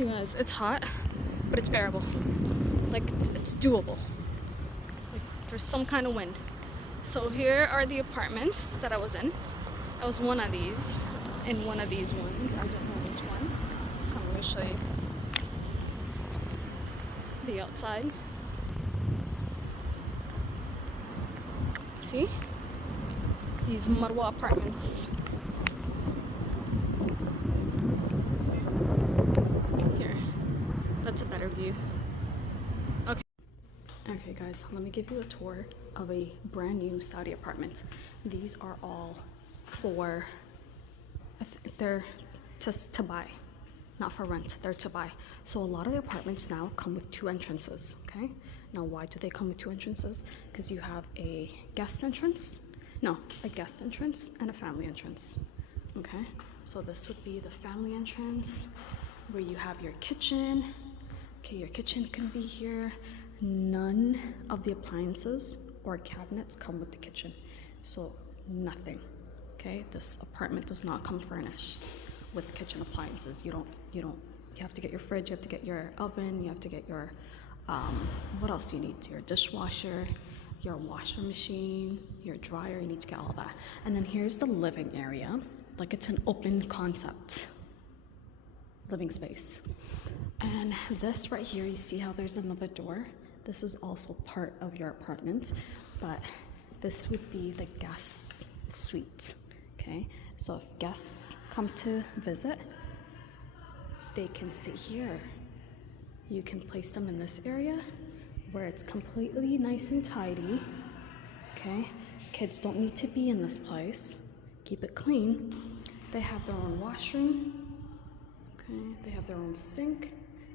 You guys, it's hot, but it's bearable. Like, it's doable. Like, there's some kind of wind. So here are the apartments that I was in. I was one of these, in one of these ones. I don't know which one. Come, let me show you the outside. See? These Marwa apartments. Here. That's a better view. Okay. Okay guys, let me give you a tour of a brand new Saudi apartment. These are all for, they're to buy, not for rent, they're to buy. So a lot of the apartments now come with 2 entrances, okay? Now why do they come with 2 entrances? Because you have a guest entrance, a guest entrance and a family entrance, okay? So this would be the family entrance where you have your kitchen. Okay, your kitchen can be here. None of the appliances or cabinets come with the kitchen, so nothing. Okay, this apartment does not come furnished with kitchen appliances. You have to get your fridge, you have to get your oven, you have to get your what else you need? Your dishwasher, your washer machine, your dryer, you need to get all that. And then here's the living area. Like, it's an open concept living space. And this right here, you see how there's another door? This is also part of your apartment, but this would be the guest suite, okay? So if guests come to visit, they can sit here. You can place them in this area where it's completely nice and tidy, okay? Kids don't need to be in this place. Keep it clean. They have their own washroom, okay? They have their own sink,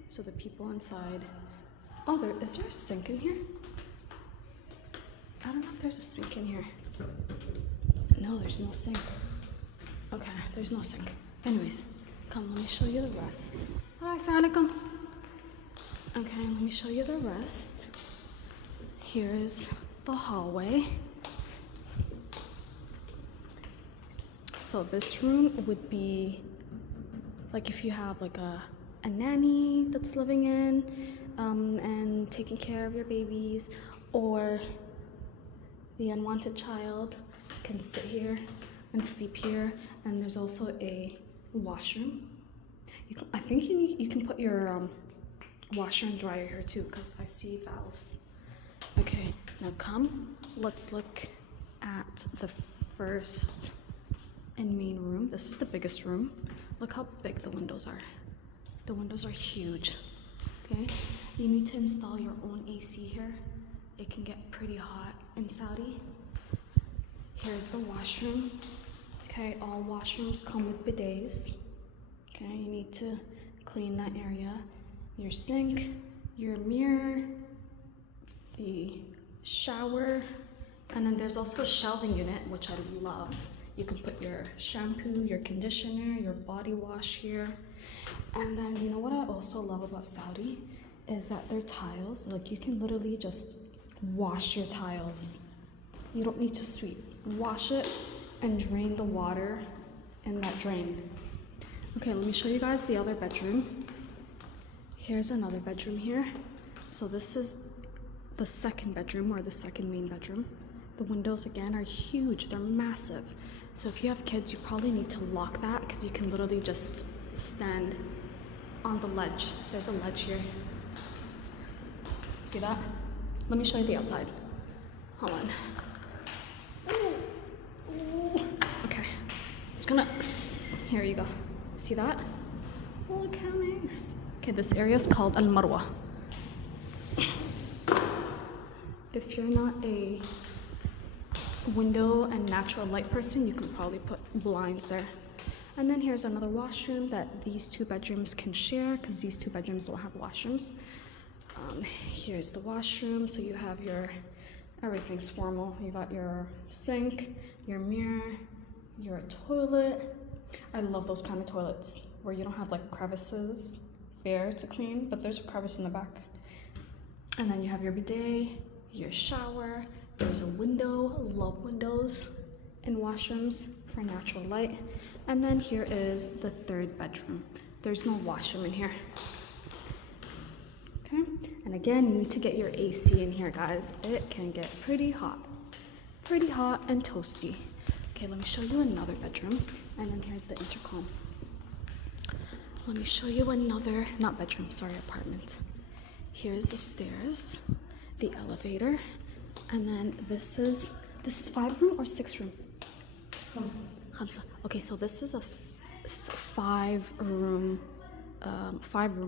so the people inside. Oh, is there a sink in here? I don't know if there's a sink in here. No, there's no sink. Okay, there's no sink. Anyways, come, let me show you the rest. Hi, assalamu alaikum. Okay, let me show you the rest. Here's the hallway. So this room would be like if you have like a nanny that's living in and taking care of your babies, or the unwanted child can sit here and sleep here. And there's also a washroom. I think you can put your washer and dryer here too, because I see valves. Okay, now come, let's look at the first and main room. This is the biggest room. Look how big the windows are. The windows are huge, okay? You need to install your own AC here. It can get pretty hot in Saudi. Here's the washroom. Okay, all washrooms come with bidets. Okay, you need to clean that area. Your sink, your mirror, the shower, and then there's also a shelving unit, which I love. You can put your shampoo, your conditioner, your body wash here. And then you know what I also love about Saudi is that their tiles, like you can literally just wash your tiles. You don't need to sweep. Wash it and drain the water in that drain. Okay, let me show you guys the other bedroom. Here's another bedroom here. So this is the second bedroom, or the second main bedroom. The windows again are huge, they're massive. So if you have kids, you probably need to lock that, because you can literally just stand on the ledge. There's a ledge here. See that? Let me show you the outside. Hold on. Ooh. Okay, I'm just gonna, here you go. See that? Look how nice. Okay, this area is called Al Marwa. If you're not a window and natural light person, you can probably put blinds there. And then here's another washroom that these 2 bedrooms can share, because these 2 bedrooms don't have washrooms. Here's the washroom, so you have your, everything's formal. You got your sink, your mirror, your toilet. I love those kind of toilets where you don't have like crevices there to clean, but there's a crevice in the back. And then you have your bidet, your shower. There's a window. Love windows in washrooms for natural light. And then here is the 3rd bedroom. There's no washroom in here. Okay, and again, you need to get your AC in here, guys. It can get pretty hot and toasty. Okay, let me show you another bedroom, and then here's the intercom. Let me show you another, not bedroom, sorry, apartment. Here's the stairs, the elevator, and then this is 5 room or 6 room? Khamsa. Okay, so this is a 5 room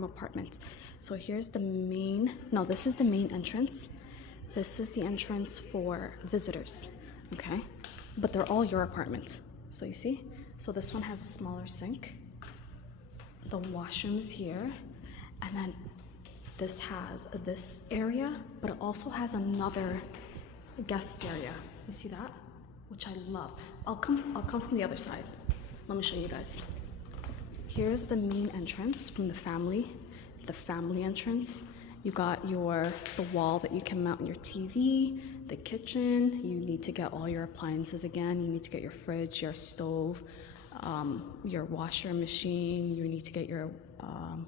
apartment. So here's the main, no, this is the main entrance. This is the entrance for visitors, okay? But they're all your apartment. So you see? So this one has a smaller sink. The washroom is here. And then this has this area, but it also has another guest area. You see that? Which I love. I'll come from the other side. Let me show you guys. Here's the main entrance from the family entrance. You got the wall that you can mount your TV, the kitchen. You need to get all your appliances again. You need to get your fridge, your stove, your washer machine. You need to get your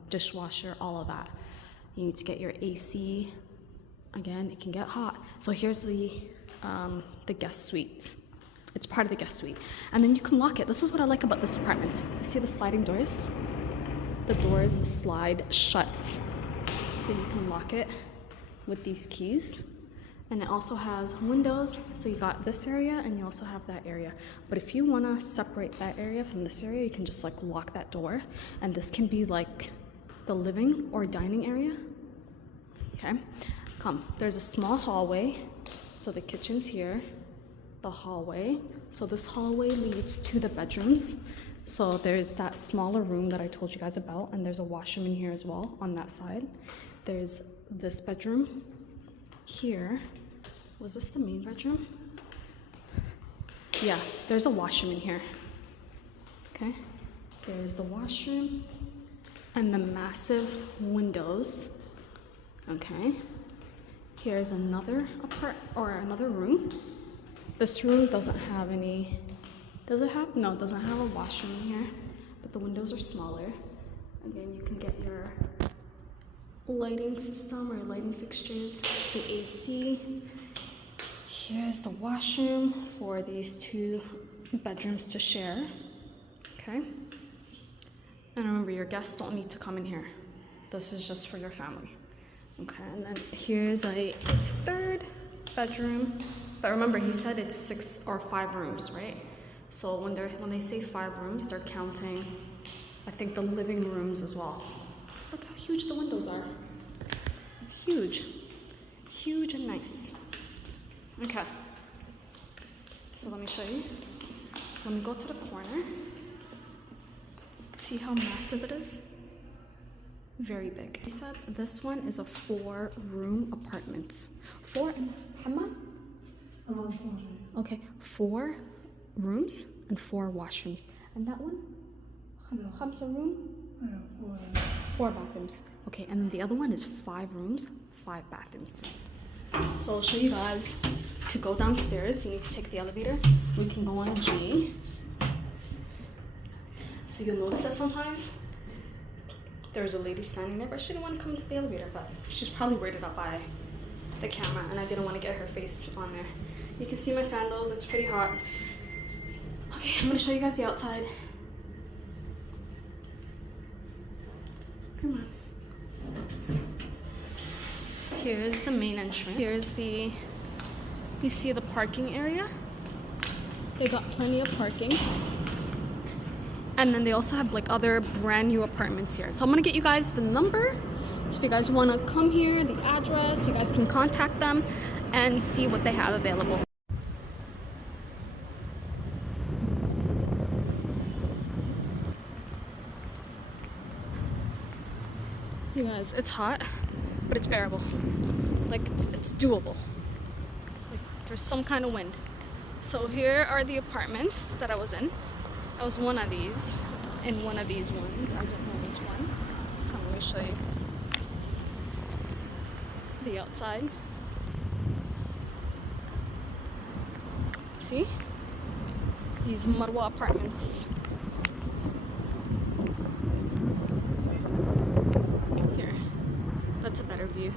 dishwasher, all of that. You need to get your AC. Again, it can get hot. So here's the guest suite. It's part of the guest suite. And then you can lock it. This is what I like about this apartment. You see the sliding doors? The doors slide shut. So you can lock it with these keys. And it also has windows. So you got this area and you also have that area. But if you want to separate that area from this area, you can just like lock that door. And this can be like the living or dining area. Okay, come. There's a small hallway. So the kitchen's here. The hallway. So this hallway leads to the bedrooms. So there's that smaller room that I told you guys about, and there's a washroom in here as well on that side. There's this bedroom here. Was this the main bedroom? Yeah, there's a washroom in here. Okay, there's the washroom and the massive windows. Okay, here's another another room. This room doesn't have any, does it have? No, it doesn't have a washroom in here, but the windows are smaller. Again, you can get your lighting system or lighting fixtures, the AC. Here's the washroom for these 2 bedrooms to share, okay? And remember, your guests don't need to come in here. This is just for your family, okay? And then here's a 3rd bedroom. But remember, he said it's 6 or 5 rooms, right? So when they say 5 rooms, they're counting, I think, the living rooms as well. Look how huge the windows are. Huge. Huge and nice. Okay. So let me show you. Let me go to the corner. See how massive it is? Very big. He said this one is a 4-room apartment. 4 and hammam? Okay, 4 rooms and 4 washrooms. And that one? Khamsa room? 4 bathrooms. Okay, and then the other one is 5 rooms, 5 bathrooms. So I'll show you guys. To go downstairs, you need to take the elevator. We can go on G. So you'll notice that sometimes there's a lady standing there, but she didn't want to come to the elevator, but she's probably weirded out by the camera, and I didn't want to get her face on there. You can see my sandals, it's pretty hot. Okay, I'm gonna show you guys the outside. Come on. Here's the main entrance. Here's the, you see the parking area? They got plenty of parking. And then they also have like other brand new apartments here. So I'm gonna get you guys the number. So if you guys wanna come here, the address, you guys can contact them and see what they have available. You guys, it's hot, but it's bearable. Like it's doable. Like there's some kind of wind. So here are the apartments that I was in. I was one of these, in one of these ones. I don't know which one. Come, let me show you the outside. See? These Marwa apartments. That's a better view.